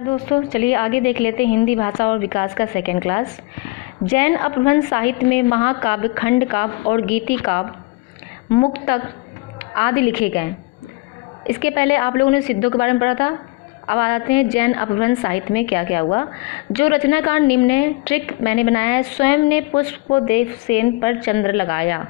दोस्तों चलिए आगे देख लेते हैं हिंदी भाषा और विकास का सेकंड क्लास। जैन अपभ्रंश साहित्य में महाकाव्य, खंड काव्य और गीति काव्य, मुक्तक आदि लिखे गए। इसके पहले आप लोगों ने सिद्धों के बारे में पढ़ा था। अब आ जाते हैं जैन अपभ्रंश साहित्य में क्या क्या हुआ। जो रचनाकार निम्न है, ट्रिक मैंने बनाया है। स्वयं ने पुष्प को देवसेन पर चंद्र लगाया।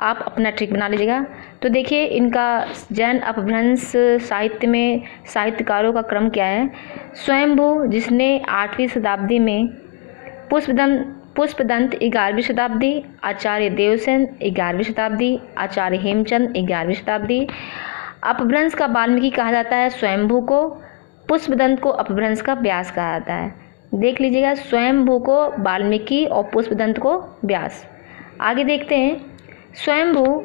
आप अपना ट्रिक बना लीजिएगा। तो देखिए इनका जैन अपभ्रंश साहित्य में साहित्यकारों का क्रम क्या है। स्वयंभू, जिसने 8वीं शताब्दी में, पुष्पदंत 11वीं शताब्दी, आचार्य देवसेन 11वीं शताब्दी, आचार्य हेमचंद 11वीं शताब्दी। अपभ्रंश का वाल्मीकि कहा जाता है स्वयंभू को, पुष्पदंत को अपभ्रंश का व्यास कहा जाता है। देख लीजिएगा, स्वयंभू को वाल्मीकि और पुष्पदंत को व्यास। आगे देखते हैं, स्वयंभू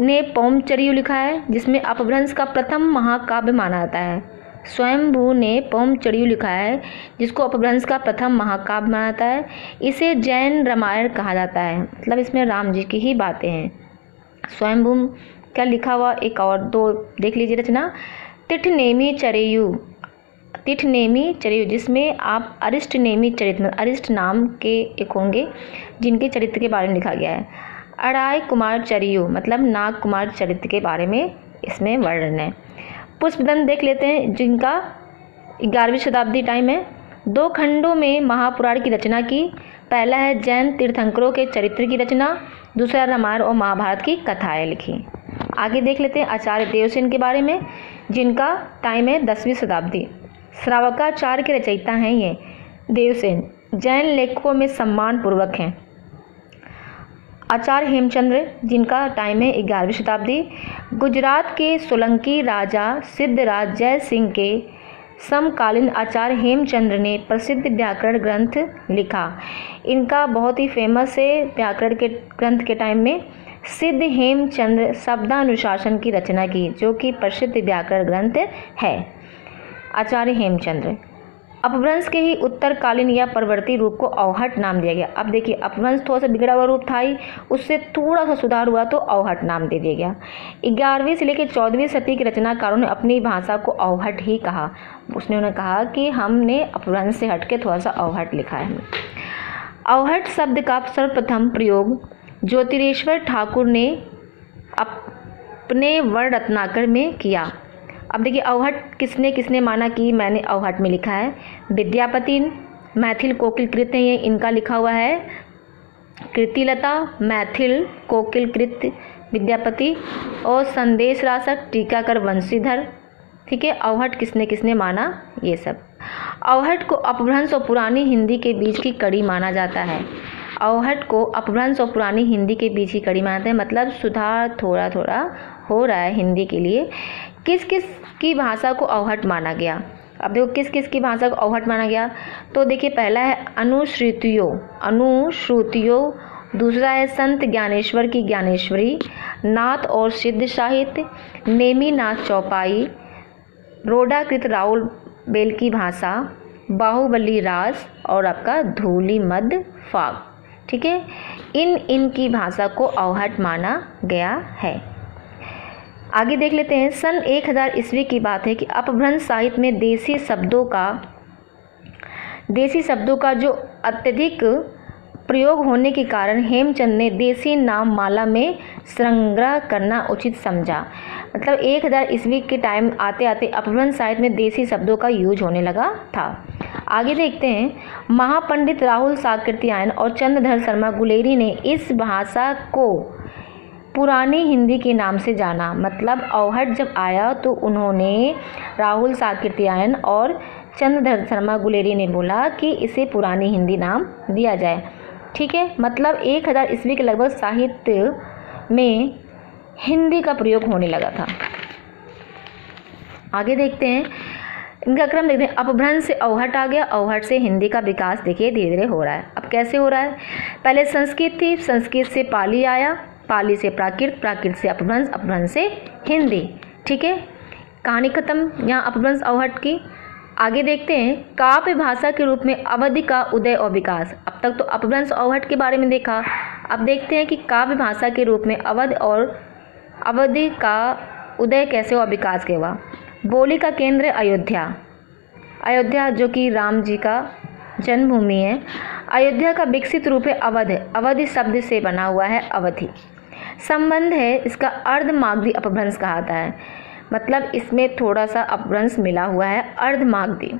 ने पौमचरियु लिखा है, जिसमें अपभ्रंश का प्रथम महाकाव्य माना जाता है। स्वयंभू ने पौमचरियु लिखा है, जिसको अपभ्रंश का प्रथम महाकाव्य माना जाता है। इसे जैन रामायण कहा जाता है, मतलब इसमें राम जी की ही बातें हैं। स्वयंभू क्या लिखा हुआ, एक और दो देख लीजिए रचना। तिठनेमी चरेयु, जिसमें आप अरिष्टनेमी चरित्र, अरिष्ट नाम के एक होंगे जिनके चरित्र के बारे में लिखा गया है। अड़ाई कुमार चरियु, मतलब नाग कुमार चरित्र के बारे में इसमें वर्णन है। पुष्पदंत देख लेते हैं, जिनका 11वीं शताब्दी टाइम है। 2 खंडों में महापुराण की रचना की। पहला है जैन तीर्थंकरों के चरित्र की रचना, दूसरा रामायण और महाभारत की कथाएं लिखी। आगे देख लेते हैं आचार्य देवसेन के बारे में, जिनका टाइम है 10वीं शताब्दी। श्रावकाचार्य के रचयिता हैं ये देवसेन, जैन लेखकों में सम्मान पूर्वक हैं। आचार्य हेमचंद्र, जिनका टाइम है 11वीं शताब्दी। गुजरात के सोलंकी राजा सिद्धराज जय सिंह के समकालीन आचार्य हेमचंद्र ने प्रसिद्ध व्याकरण ग्रंथ लिखा। इनका बहुत ही फेमस है व्याकरण के ग्रंथ के टाइम में सिद्ध हेमचंद्र शब्दानुशासन की रचना की, जो कि प्रसिद्ध व्याकरण ग्रंथ है। आचार्य हेमचंद्र। अपभ्रंश के ही उत्तरकालीन या परवर्ती रूप को अवहट नाम दिया गया। अब देखिए अपभ्रंश थोड़ा सा बिगड़ा हुआ रूप था ही, उससे थोड़ा सा सुधार हुआ तो अवहट नाम दे दिया गया। 11वीं से लेकर 14वीं सदी के रचनाकारों ने अपनी भाषा को अवहट ही कहा। उन्होंने कहा कि हमने अपभ्रंश से हटके थोड़ा सा अवहट लिखा है। अवहट शब्द का सर्वप्रथम प्रयोग ज्योतिरेश्वर ठाकुर ने अपने वर्ण रत्नाकर में किया। अब देखिए अवहट किसने माना कि मैंने अवहट में लिखा है। विद्यापति, मैथिल कोकिल कृत है, ये इनका लिखा हुआ है। कृतिलता, मैथिल कोकिल कृत विद्यापति, और संदेश रासक टीकाकर वंशीधर। ठीक है, अवहट किसने माना ये सब। अवहट को अपभ्रंश और पुरानी हिंदी के बीच की कड़ी माना जाता है। अवहट को अपभ्रंश और पुरानी हिंदी के बीच की कड़ी मानते हैं, मतलब सुधार थोड़ा थोड़ा हो रहा है हिंदी के लिए। किस किस की भाषा को अवहट माना गया। अब देखो किस किस की भाषा को अवहट माना गया। तो देखिए पहला है अनुश्रुतियों, दूसरा है संत ज्ञानेश्वर की ज्ञानेश्वरी, नाथ और सिद्ध साहित्य, नेमी नाथ चौपाई, रोडाकृत राउल बेल की भाषा, बाहुबली रास और आपका धूली मध्य फाग। ठीक है, इनकी भाषा को अवहट माना गया है। आगे देख लेते हैं, सन 1000 ईस्वी की बात है कि अपभ्रंश साहित्य में देसी शब्दों का जो अत्यधिक प्रयोग होने के कारण हेमचंद ने देसी नाम माला में संग्रह करना उचित समझा। मतलब 1000 ईस्वी के टाइम आते आते अपभ्रंश साहित्य में देसी शब्दों का यूज होने लगा था। आगे देखते हैं, महापंडित राहुल साकृत्यायन और चंद्रधर शर्मा गुलेरी ने इस भाषा को पुरानी हिंदी के नाम से जाना। मतलब अवहट जब आया तो उन्होंने राहुल साकृत्यायन और चंद्रधर शर्मा गुलेरी ने बोला कि इसे पुरानी हिंदी नाम दिया जाए। ठीक है, मतलब 1000 ईस्वी के लगभग साहित्य में हिंदी का प्रयोग होने लगा था। आगे देखते हैं, इनका क्रम देखते हैं। अपभ्रंश से अवहट आ गया, अवहट से हिंदी का विकास देखिए धीरे धीरे हो रहा है। अब कैसे हो रहा है, पहले संस्कृत थी, संस्कृत से पाली आया, पाली से प्राकृत, प्राकृत से अपभ्रंश, अपभ्रंश से हिंदी। ठीक है, कहानी खत्म यहाँ अपभ्रंश अवहट की। आगे देखते हैं, काव्य भाषा के रूप में अवधि का उदय और विकास। अब तक तो अपभ्रंश अवहट के बारे में देखा, अब देखते हैं कि काव्य भाषा के रूप में अवधि का उदय कैसे और विकास के हुआ। बोली का केंद्र अयोध्या, अयोध्या जो कि राम जी का जन्मभूमि है। अयोध्या का विकसित रूप है अवध। अवधि शब्द से बना हुआ है अवधि। संबंध है इसका अर्धमागधी अपभ्रंश कहाता है, मतलब इसमें थोड़ा सा अपभ्रंश मिला हुआ है, अर्धमागधी।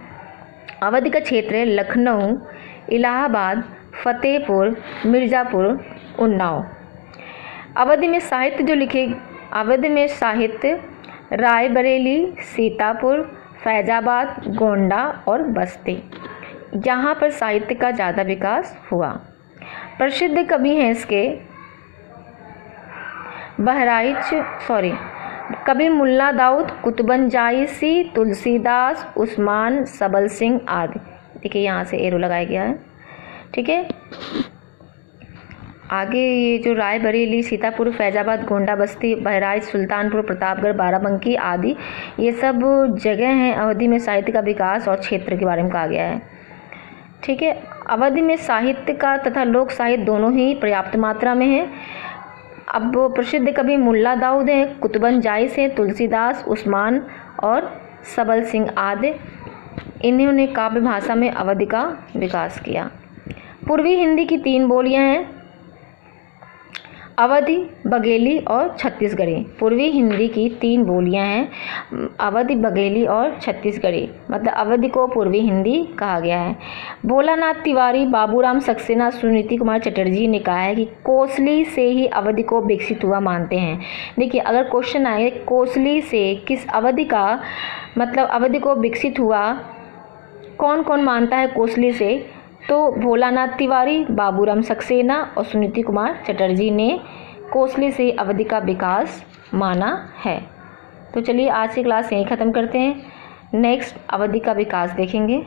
अवधि का क्षेत्र है लखनऊ, इलाहाबाद, फतेहपुर, मिर्ज़ापुर, उन्नाव। अवधि में साहित्य रायबरेली, सीतापुर, फैजाबाद, गोंडा और बस्ती, यहाँ पर साहित्य का ज़्यादा विकास हुआ। प्रसिद्ध कवि हैं इसके कवि मुल्ला दाऊद, कुतुबुनजाइसी, तुलसीदास, उस्मान सबल सिंह आदि। देखिए यहाँ से एरो लगाया गया है, ठीक है। आगे ये जो रायबरेली, सीतापुर, फैजाबाद, गोंडा, बस्ती, बहराइच, सुल्तानपुर, प्रतापगढ़, बाराबंकी आदि ये सब जगह हैं अवधि में साहित्य का विकास और क्षेत्र के बारे में कहा गया है, ठीक है। अवधि में साहित्य का तथा लोक साहित्य दोनों ही पर्याप्त मात्रा में है। अब प्रसिद्ध कवि मुल्ला दाऊद हैं, कुतुबुनजाइस हैं, तुलसीदास, उस्मान और सबल सिंह आदि, इन्होंने काव्य भाषा में अवधि का विकास किया। पूर्वी हिंदी की 3 बोलियां हैं, अवधि, बघेली और छत्तीसगढ़ी। पूर्वी हिंदी की 3 बोलियां हैं, अवधि, बघेली और छत्तीसगढ़ी, मतलब अवधि को पूर्वी हिंदी कहा गया है। भोलानाथ तिवारी, बाबूराम सक्सेना, सुनीति कुमार चटर्जी ने कहा है कि कोसली से ही अवधि को विकसित हुआ मानते हैं। देखिए अगर क्वेश्चन आए कोसली से किस अवधि का मतलब अवधि को विकसित हुआ, कौन कौन मानता है कोसली से, तो भोलानाथ तिवारी, बाबूराम सक्सेना और सुनीति कुमार चटर्जी ने कोसली से अवधि का विकास माना है। तो चलिए आज की क्लास यहीं ख़त्म करते हैं, नेक्स्ट अवधि का विकास देखेंगे।